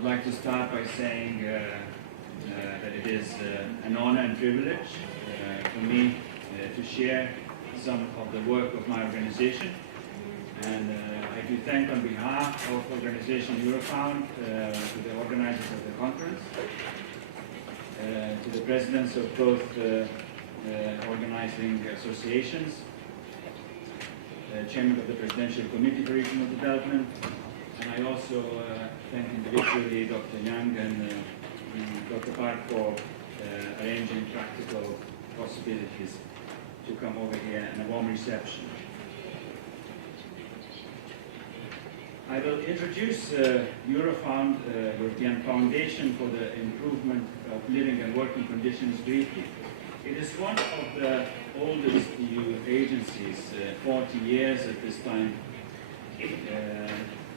would like to start by saying that it is an honor and privilege for me to share some of the work of my organization. And I do thank on behalf of organization Eurofound to the organizers of the conference, to the presidents of both organizing associations, chairman of the Presidential Committee for Regional Development, and I also thank individually Dr. Young and Dr. Park for arranging practical possibilities to come over here and a warm reception. I will introduce Eurofound, European Foundation for the Improvement of Living and Working Conditions briefly. It is one of the oldest EU agencies, 40 years at this time,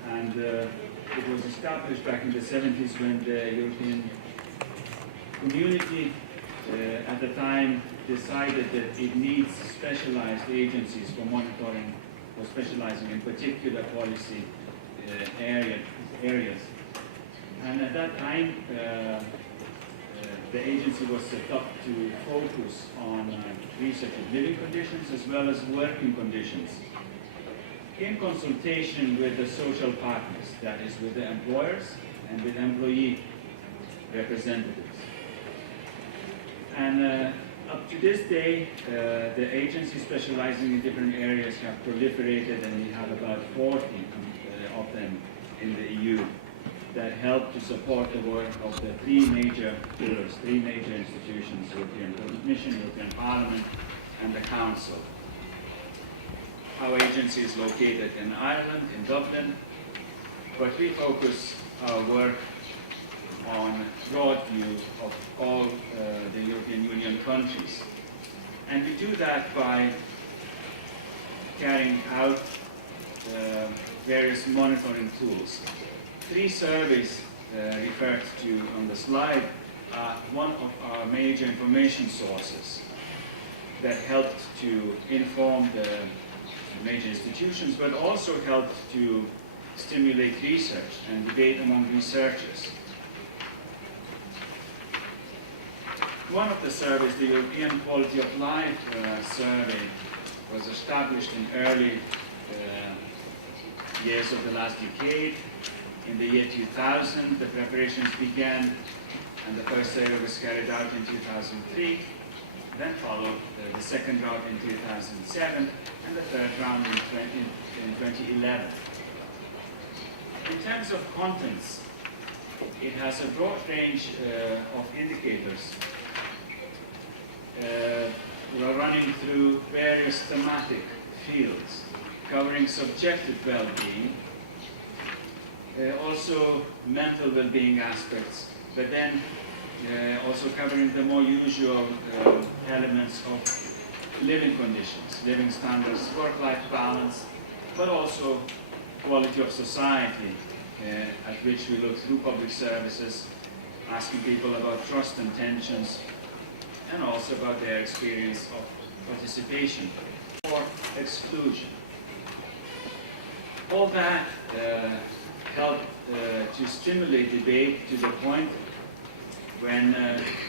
and it was established back in the 70s when the European community at the time decided that it needs specialized agencies for monitoring or specializing in particular policy areas. And at that time, the agency was set up to focus on research of living conditions as well as working conditions in consultation with the social partners, that is with the employers and with employee representatives. And up to this day, the agency specializing in different areas have proliferated, and we have about 40 of them in the EU that help to support the work of the three major pillars, three major institutions: European Commission, European Parliament, and the Council. Our agency is located in Ireland, in Dublin, but we focus our work on a broad view of all the European Union countries. And we do that by carrying out various monitoring tools. Three surveys referred to on the slide are one of our major information sources that helped to inform the major institutions, but also helped to stimulate research and debate among researchers. One of the surveys, the European Quality of Life survey, was established in early years of the last decade. In the year 2000, the preparations began, and the first survey was carried out in 2003. Then followed the second round in 2007, and the third round in 2011. In terms of contents, it has a broad range of indicators running through various thematic fields, covering subjective well-being, also mental well-being aspects, but then also covering the more usual elements of living conditions, living standards, work-life balance, but also quality of society, at which we look through public services, asking people about trust and tensions, and also about their experience of participation or exclusion. All that helped to stimulate debate to the point when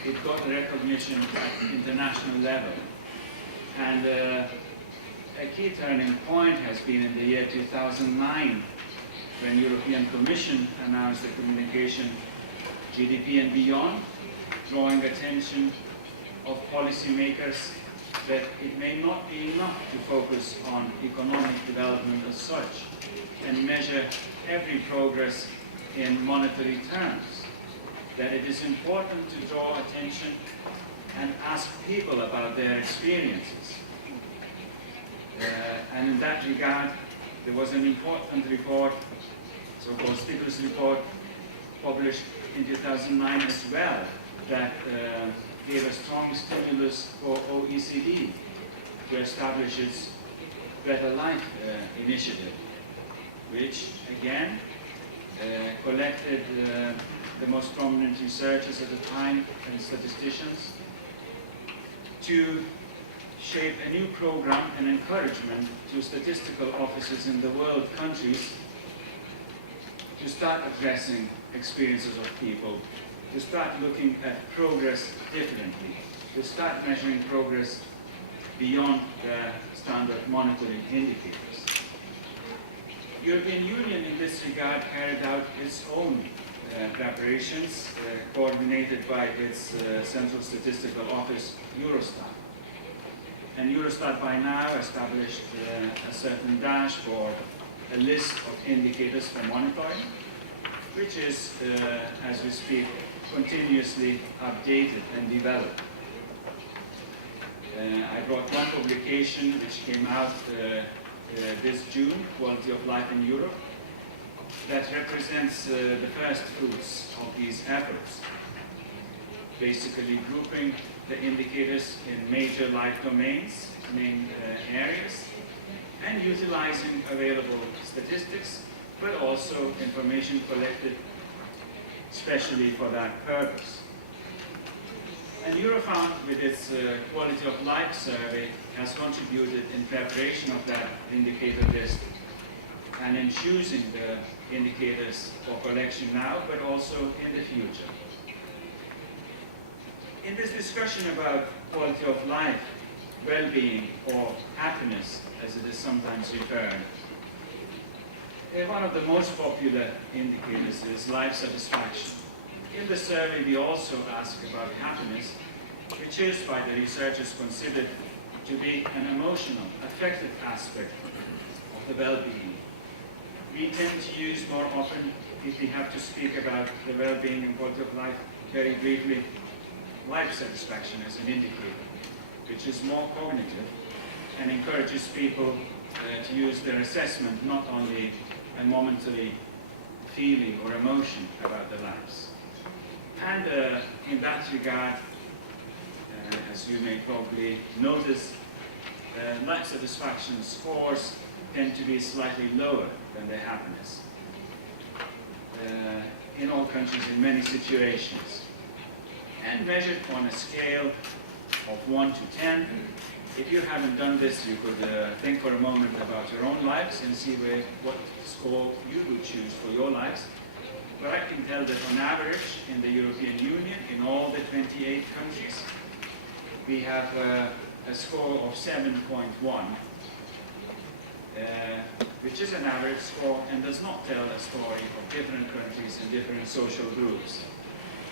it got recognition at international level. And a key turning point has been in the year 2009, when European Commission announced the communication GDP and Beyond, drawing attention of policymakers that it may not be enough to focus on economic development as such and measure every progress in monetary terms, that it is important to draw attention and ask people about their experiences. And in that regard, there was an important report, so-called Stiglitz report, published in 2009 as well, that gave a strong stimulus for OECD to establish its Better Life initiative, which again collected the most prominent researchers at the time and statisticians to shape a new program and encouragement to statistical offices in the world countries to to start addressing experiences of people, to start looking at progress differently, to start measuring progress beyond the standard monitoring indicators. The European Union in this regard carried out its own preparations, coordinated by its Central Statistical Office, Eurostat. And Eurostat by now established a certain dashboard, a list of indicators for monitoring, which is, as we speak, continuously updated and developed. I brought one publication which came out this June, Quality of Life in Europe, that represents the first fruits of these efforts, basically grouping the indicators in major life domains, main areas, and utilizing available statistics, but also information collected specially for that purpose. And Eurofound, with its Quality of Life survey, has contributed in preparation of that indicator list and in choosing the indicators for collection now, but also in the future. In this discussion about quality of life, well-being, or happiness, as it is sometimes referred, one of the most popular indicators is life satisfaction. In the survey, we also ask about happiness, which is by the researchers considered to be an emotional, affective aspect of the well-being. We tend to use more often, if we have to speak about the well-being and quality of life, very briefly, life satisfaction as an indicator, which is more cognitive and encourages people to use their assessment, not only a momentary feeling or emotion about their lives. And in that regard, as you may probably notice, life satisfaction scores tend to be slightly lower than the happiness in all countries in many situations. And measured on a scale of 1 to 10, if you haven't done this, you could think for a moment about your own lives and see what score you would choose for your lives. But I can tell that on average in the European Union, in all the 28 countries, we have a score of 7.1, which is an average score and does not tell a story of different countries and different social groups.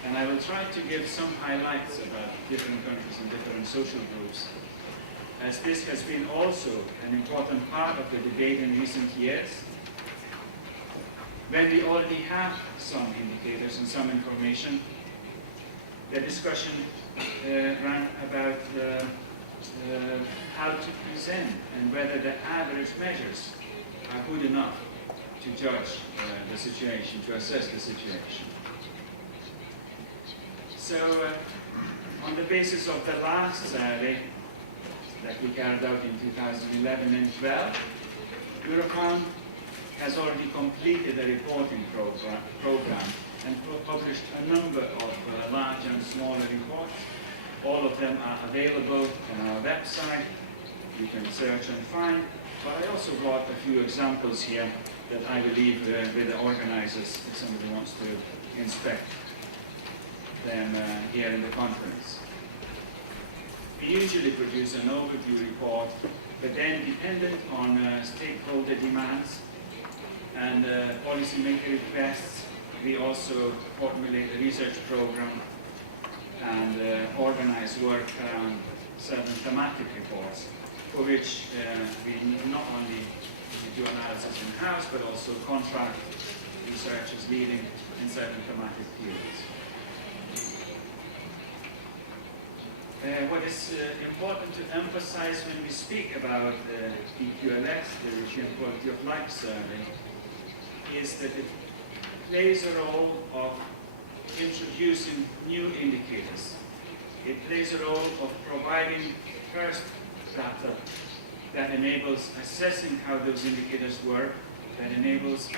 And I will try to give some highlights about different countries and different social groups, as this has been also an important part of the debate in recent years, when we already have some indicators and some information. The discussion ran about how to present and whether the average measures are good enough to judge the situation, to assess the situation. So, on the basis of the last survey that we carried out in 2011 and 12, Eurofound has already completed a reporting program and published a number of large and smaller reports. All of them are available on our website. You can search and find. But I also brought a few examples here that I believe with the organizers, if somebody wants to inspect them here in the conference. We usually produce an overview report, but then dependent on stakeholder demands and policymaker requests, we also formulate a research program and organize work around certain thematic reports, for which we not only do analysis in-house, but also contract researchers leading in certain thematic fields. What is important to emphasize when we speak about EQLS, the European Quality of Life Survey, is that it plays a role of introducing new indicators. It plays a role of providing first data that enables assessing how those indicators work, that enables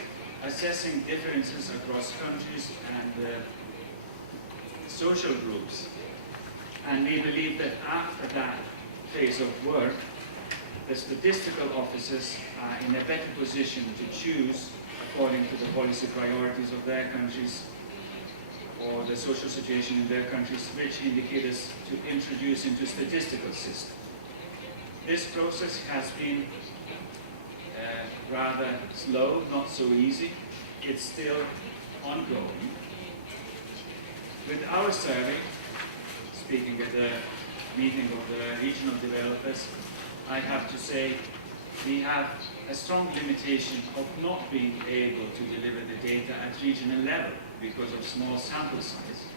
assessing differences across countries and social groups. And we believe that after that phase of work, the statistical officers are in a better position to choose according to the policy priorities of their countries or the social situation in their countries, which indicators to introduce into statistical system. This process has been rather slow, not so easy. It's still ongoing. With our survey, speaking at the meeting of the regional developers, I have to say we have a strong limitation of not being able to deliver the data at regional level because of small sample size.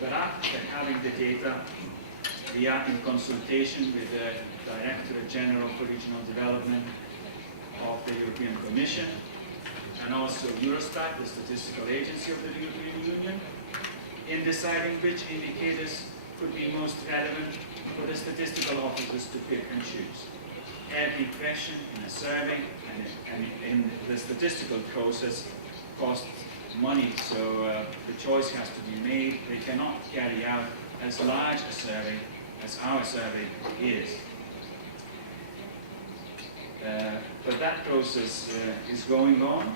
But after having the data, we are in consultation with the Directorate General for Regional Development of the European Commission and also Eurostat, the statistical agency of the European Union, in deciding which indicators could be most relevant for the statistical officers to pick and choose. Every question in a survey and in the statistical process costs money, so the choice has to be made. They cannot carry out as large a survey as our survey is. But that process is going on.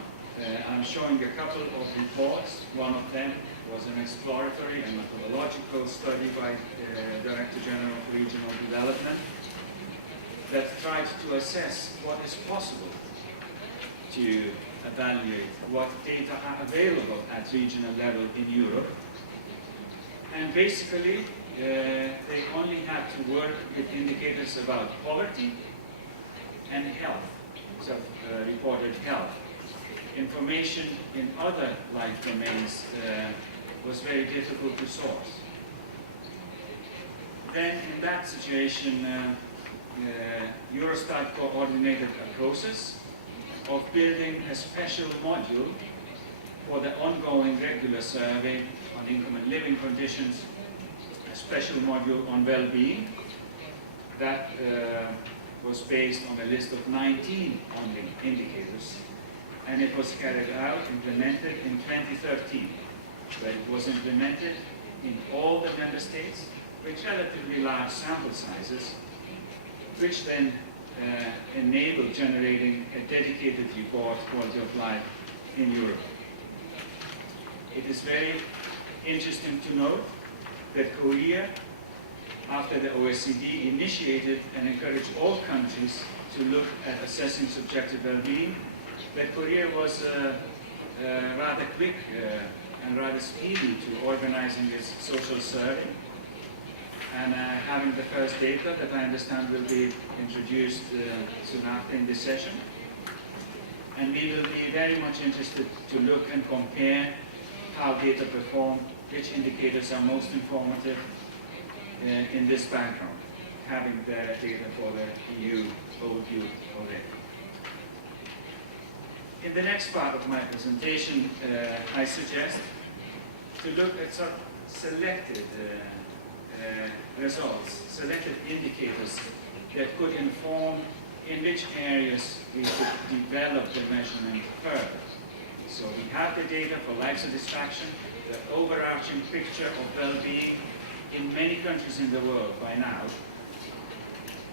I'm showing a couple of reports. One of them was an exploratory and methodological study by Director General for Regional Development that tried to assess what is possible to evaluate what data are available at regional level in Europe. And basically, they only had to work with indicators about poverty and health, so reported health. Information in other life domains was very difficult to source. Then in that situation, Eurostat coordinated a process of building a special module for the ongoing regular survey on income and living conditions, a special module on well-being that was based on a list of 19 indicators, and it was carried out, implemented in 2013, but it was implemented in all the member states with relatively large sample sizes, which then enabled generating a dedicated report, Quality of Life in Europe. It is very interesting to note that Korea, after the OECD initiated and encouraged all countries to look at assessing subjective well-being, that Korea was rather quick and rather speedy to organizing its social survey and having the first data that I understand will be introduced soon after in this session. And we will be very much interested to look and compare how data perform, which indicators are most informative in this background, having the data for the EU overview already. In the next part of my presentation, I suggest to look at some selected results, selected indicators that could inform in which areas we could develop the measurement further. So we have the data for life satisfaction, the overarching picture of well-being in many countries in the world by now.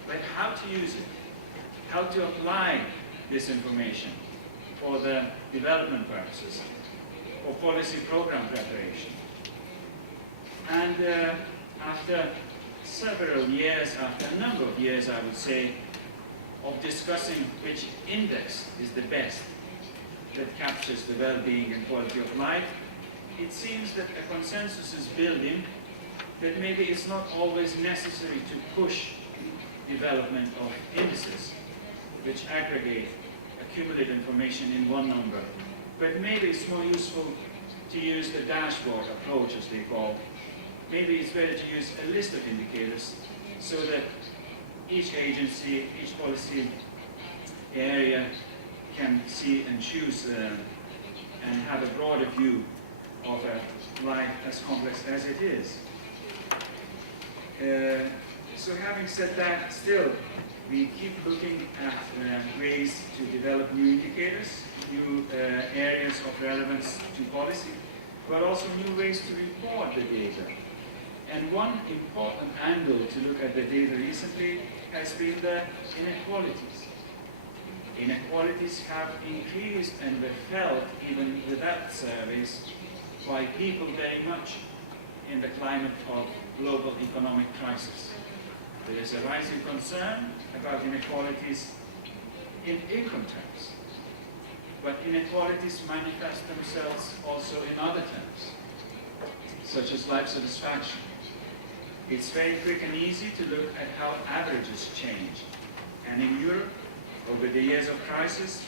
But how to use it? How to apply this information for the development purposes, for policy program preparation? And after several years, after a number of years, I would say, of discussing which index is the best that captures the well-being and quality of life, it seems that a consensus is building that maybe it's not always necessary to push development of indices which aggregate, accumulate information in one number, but maybe it's more useful to use the dashboard approach, as they call. Maybe it's better to use a list of indicators so that each agency, each policy area can see and choose and have a broader view of a life as complex as it is. So having said that, still, we keep looking at ways to develop new indicators, new areas of relevance to policy, but also new ways to report the data. And one important angle to look at the data recently has been the inequalities. inequalities have increased and were felt even without surveys by people very much in the climate of global economic crisis. There is a rising concern about inequalities in income terms, but inequalities manifest themselves also in other terms, such as life satisfaction. It's very quick and easy to look at how averages change. And in Europe, over the years of crisis,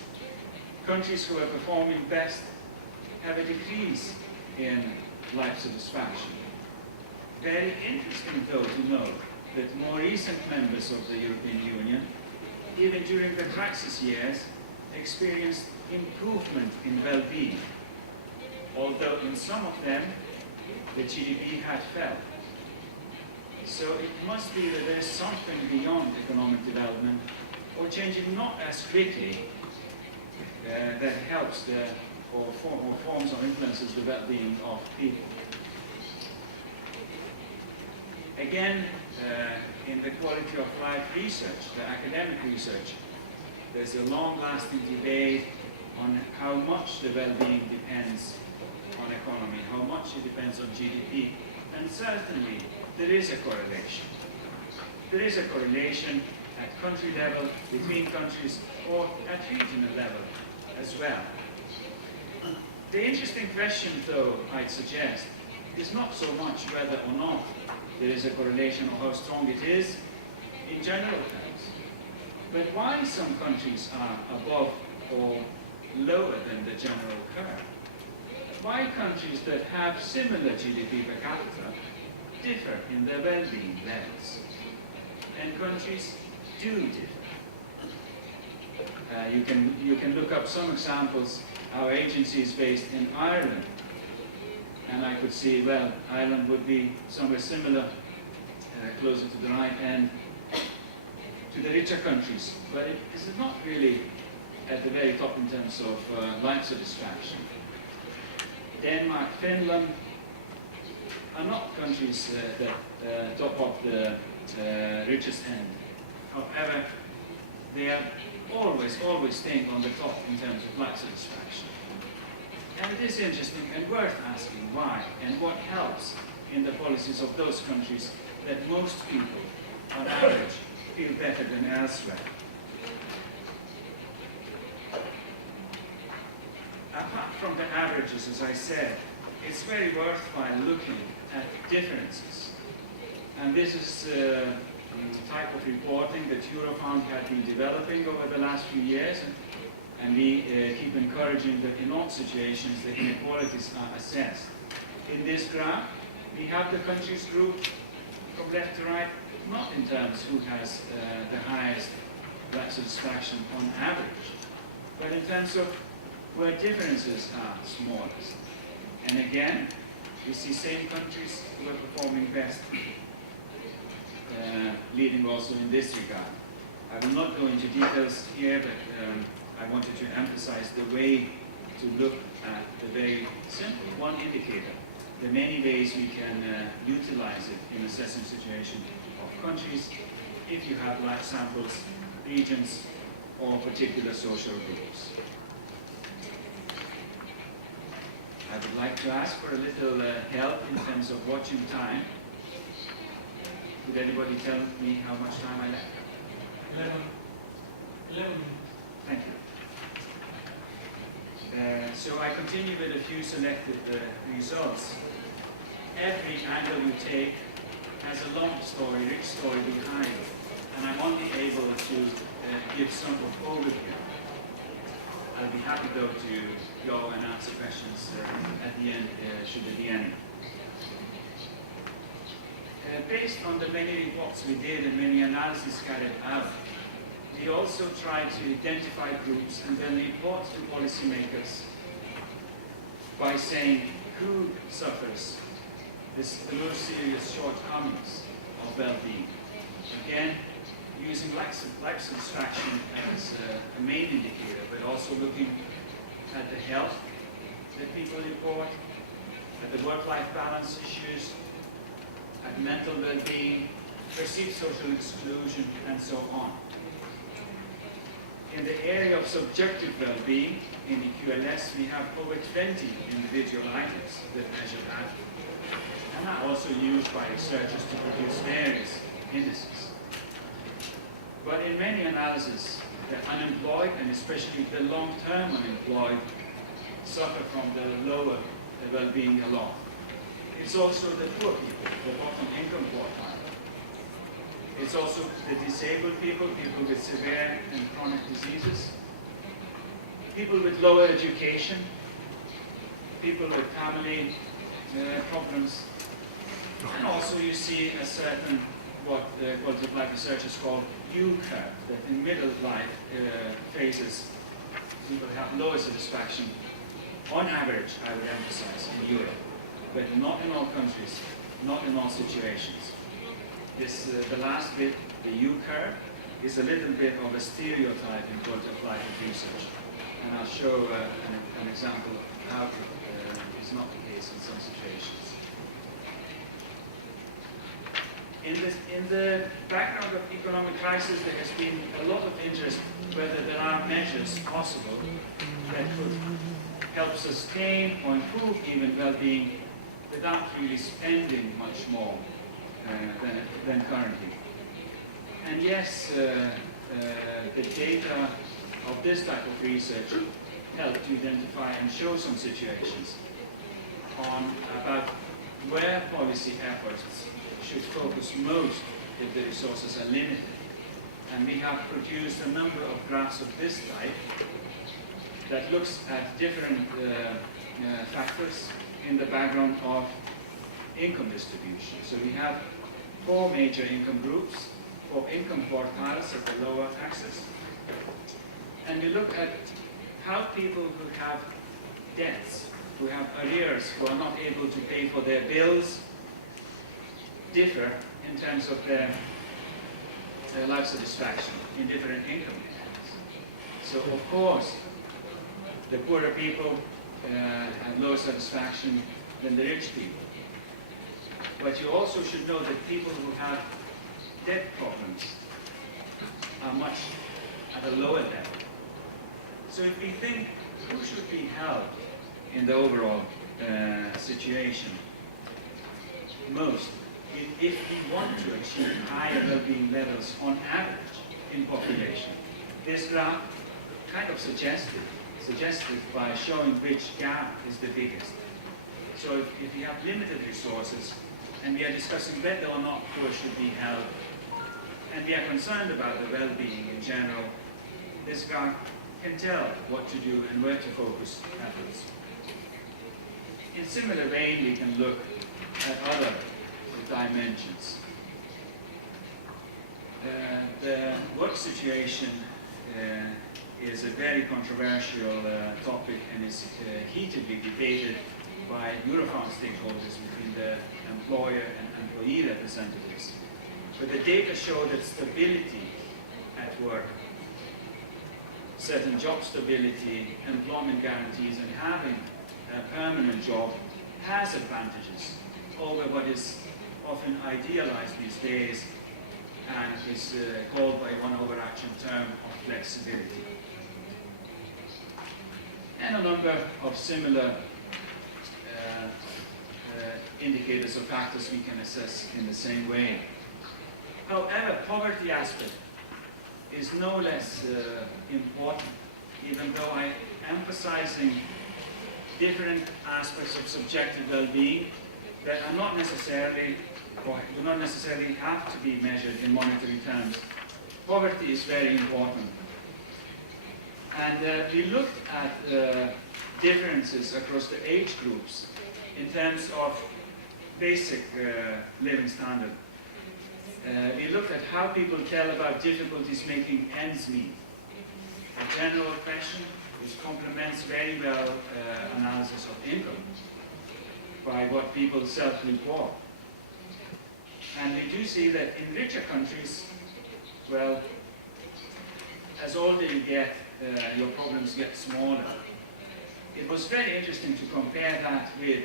countries who are performing best have a decrease in life satisfaction. Very interesting, though, to note that more recent members of the European Union, even during the crisis years, experienced improvement in well-being, although in some of them, the GDP had fell. So it must be that there is something beyond economic development, or changing not as quickly, that helps or forms or influences the well-being of people. Again, in the quality of life research, the academic research, there's a long-lasting debate on how much the well-being depends on economy, how much it depends on GDP, and certainly there is a correlation. There is a correlation at country level, between countries, or at regional level as well. The interesting question, though, I'd suggest, is not so much whether or not there is a correlation or how strong it is in general terms, but why some countries are above or lower than the general curve. Why countries that have similar GDP per capita differ in their well-being levels, and countries do differ. You can look up some examples. Our agency is based in Ireland, and I could see, well, Ireland would be somewhere similar, closer to the right end, to the richer countries, but it is not really at the very top in terms of life satisfaction. Denmark, Finland are not countries that top up the richest end. However, they are always staying on the top in terms of life satisfaction. And it is interesting and worth asking why and what helps in the policies of those countries that most people, on average, feel better than elsewhere. Apart from the averages, as I said, it's very worthwhile looking at differences. And this is the type of reporting that Eurofound had been developing over the last few years, and we keep encouraging that in all situations the inequalities are assessed. In this graph, we have the countries grouped from left to right, not in terms who has the highest life satisfaction on average, but in terms of where differences are smallest. And again, we see same countries who are performing best, leading also in this regard. I will not go into details here, but I wanted to emphasize the way to look at the very simple one indicator, the many ways we can utilize it in assessing the situation of countries if you have life samples, regions, or particular social groups. I would like to ask for a little help in terms of watching time. Would anybody tell me how much time I left? 11 minutes. Thank you. So I continue with a few selected results. Every angle you take has a long story, rich story behind, and I'm only able to give some overview. I'll be happy though to go and answer questions at the end, should there be any. Based on the many reports we did and many analyses carried out, we also tried to identify groups and then report to policymakers by saying who suffers the most serious shortcomings of well-being. Again, using life satisfaction as a main indicator, but also looking at the health that people report, at the work-life balance issues, at mental well-being, perceived social exclusion, and so on. In the area of subjective well-being, in the QLS, we have over 20 individual items that measure that, and are also used by researchers to produce various indices. But in many analyses, the unemployed, and especially the long-term unemployed, suffer from the lower well-being alone. It's also the poor people, the bottom income quartile. It's also the disabled people, people with severe and chronic diseases, people with lower education, people with family problems, and also you see a certain, what quality of life researchers call U-curve, that in middle life phases, people have lower satisfaction, on average, I would emphasize, in Europe, but not in all countries, not in all situations. This, the last bit, the U-curve, is a little bit of a stereotype in quality of life research. And I'll show an example of how it is not the case in some situations. In the background of economic crisis, there has been a lot of interest whether there are measures possible that could help sustain or improve even well-being without really spending much more than currently. And yes, the data of this type of research help to identify and show some situations about where policy efforts should focus most if the resources are limited. And we have produced a number of graphs of this type that looks at different factors in the background of income distribution. So we have 4 major income groups, 4 income quartiles at the lower axis. And we look at how people who have debts, who have arrears, who are not able to pay for their bills, differ in terms of their life satisfaction in different income bands. So of course, the poorer people have lower satisfaction than the rich people. But you also should know that people who have debt problems are much at a lower level. So if we think who should be helped in the overall situation most, if we want to achieve higher well-being levels on average in population, this graph kind of suggested by showing which gap is the biggest. So if we have limited resources and we are discussing whether or not poor should be helped, and we are concerned about the well-being in general, this graph can tell what to do and where to focus efforts. In similar vein, we can look at other dimensions. The work situation is a very controversial topic and is heatedly debated by Eurofound stakeholders between the employer and employee representatives. But the data show that stability at work, certain job stability, employment guarantees, and having a permanent job has advantages over what is often idealized these days and is called by one overarching term of flexibility. And a number of similar indicators or factors we can assess in the same way. However, poverty aspect is no less important, even though I'm emphasizing different aspects of subjective well-being that are not necessarily, or do not necessarily have to be measured in monetary terms. Poverty is very important. And we looked at differences across the age groups in terms of basic living standard. We looked at how people tell about difficulties making ends meet. A general question which complements very well analysis of income by what people self-report. And we do see that in richer countries, well, as older you get, your problems get smaller. It was very interesting to compare that with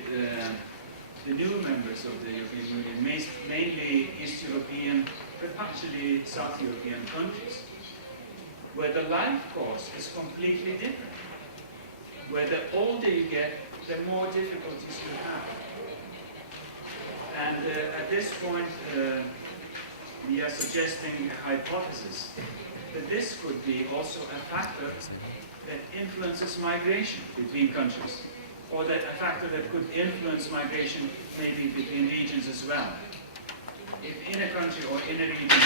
the new members of the European Union, mainly East European, but partially South European countries. where the life course is completely different, where the older you get, the more difficulties you have. And at this point, we are suggesting a hypothesis that this could be also a factor that influences migration between countries, or that a factor that could influence migration maybe between regions as well. If in a country or in a region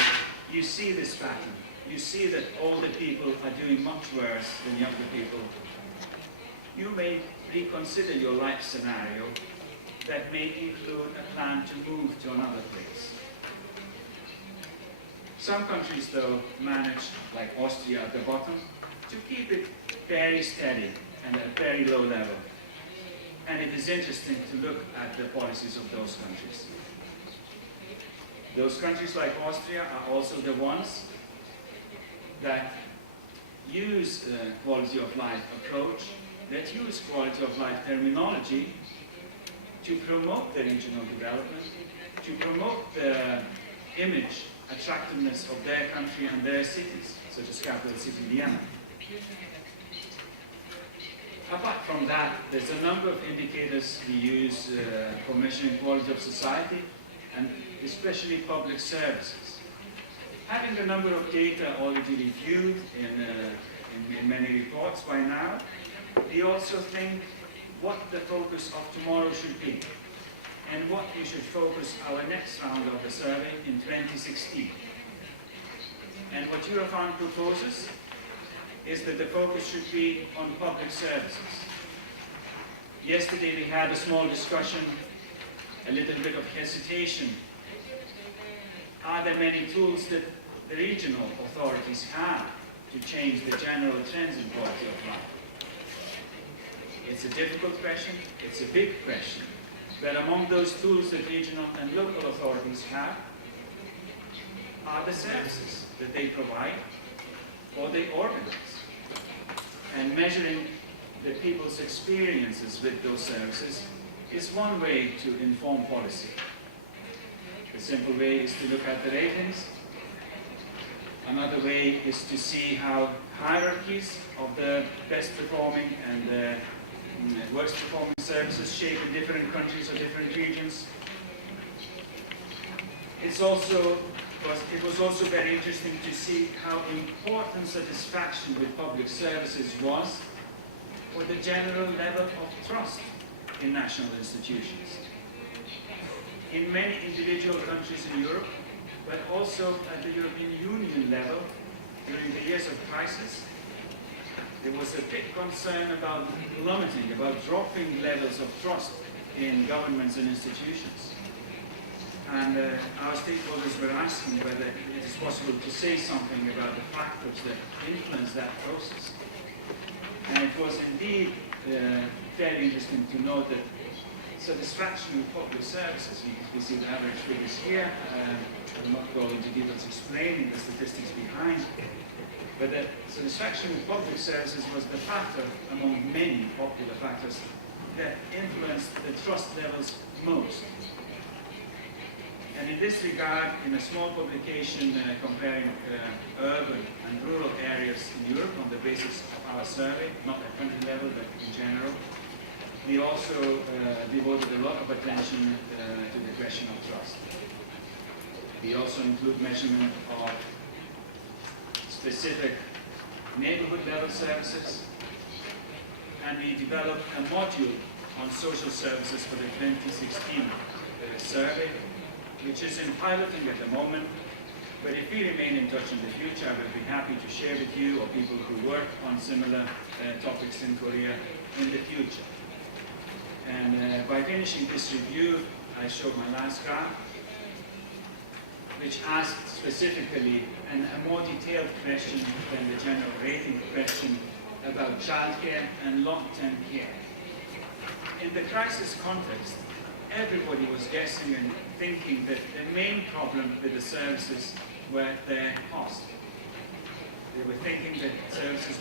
you see this pattern, you see that older people are doing much worse than younger people, you may reconsider your life scenario that may include a plan to move to another place. Some countries, though, manage, like Austria at the bottom, to keep it very steady and at a very low level. And it is interesting to look at the policies of those countries. Those countries like Austria are also the ones that use quality of life approach, that use quality of life terminology to promote the regional development, to promote the image, attractiveness of their country and their cities, such as capital city Vienna. Apart from that, there's a number of indicators we use for measuring quality of society, and especially public services. Having the number of data already reviewed in many reports by now, we also think what the focus of tomorrow should be, and what we should focus our next round of the survey in 2016. And what Eurofound proposes is that the focus should be on public services. Yesterday we had a small discussion, a little bit of hesitation. Are there many tools that the regional authorities have to change the general trends in quality of life? It's a difficult question, it's a big question. But among those tools that regional and local authorities have are the services that they provide or they organize. And measuring the people's experiences with those services is one way to inform policy. The simple way is to look at the ratings. Another way is to see how hierarchies of the best performing and the worst performing services shape in different countries or different regions. It was also very interesting to see how important satisfaction with public services was for the general level of trust in national institutions. In many individual countries in Europe, but also at the European Union level, during the years of crisis, there was a big concern about plummeting, about dropping levels of trust in governments and institutions. And our stakeholders were asking whether it is possible to say something about the factors that influence that process. And it was indeed very interesting to note that satisfaction with public services, we see the average figures here. I will not go into details explaining the statistics behind, but that satisfaction with public services was the factor among many popular factors that influenced the trust levels most. And in this regard, in a small publication comparing urban and rural areas in Europe on the basis of our survey, not at country level, but in general, we also devoted a lot of attention to the question of trust. We also include measurement of specific neighborhood level services, and we developed a module on social services for the 2016 survey, which is in piloting at the moment, but if we remain in touch in the future, I will be happy to share with you or people who work on similar topics in Korea in the future. And by finishing this review, I showed my last graph, which asked specifically a more detailed question than the general rating question about childcare and long-term care. In the crisis context, everybody was guessing and thinking that the main problem with the services were their cost. They were thinking that services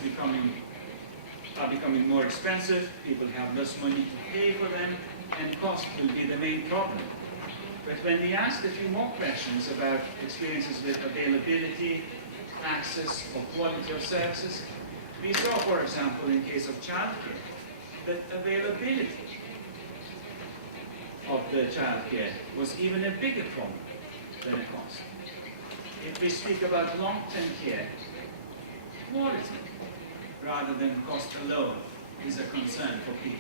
are becoming more expensive, people have less money to pay for them, and cost will be the main problem. But when we asked a few more questions about experiences with availability, access or quality of services. We saw, for example, in case of childcare, that availability of the childcare was even a bigger problem than a cost. If we speak about long-term care, quality rather than cost alone is a concern for people.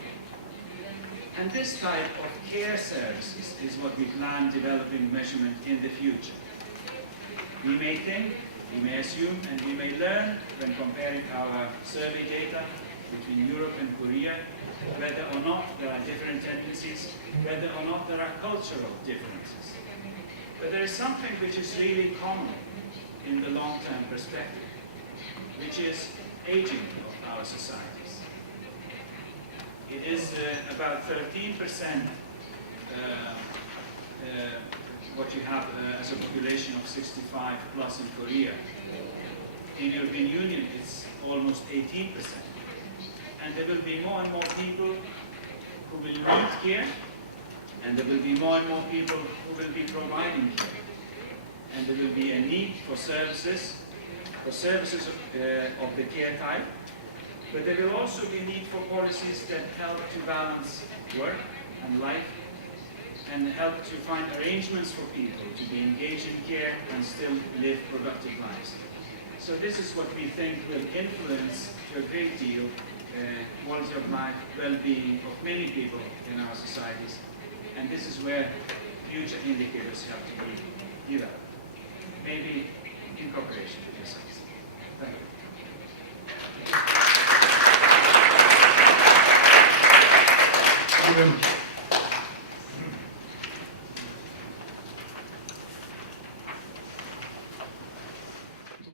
And this type of care services is what we plan developing measurement in the future. We may think, we may assume, and we may learn when comparing our survey data between Europe and Korea, whether or not there are different tendencies, whether or not there are cultural differences. But there is something which is really common in the long-term perspective, which is aging of our societies. It is about 13% what you have as a population of 65 plus in Korea. In the European Union, it's almost 18%. And there will be more and more people who will need care, and there will be more and more people who will be providing care. And there will be a need for services of the care type, but there will also be a need for policies that help to balance work and life, and help to find arrangements for people to be engaged in care and still live productive lives. So this is what we think will influence to a great deal quality of life, well-being of many people in our societies. And this is where future indicators have to be developed, maybe in cooperation with yourselves. Thank you.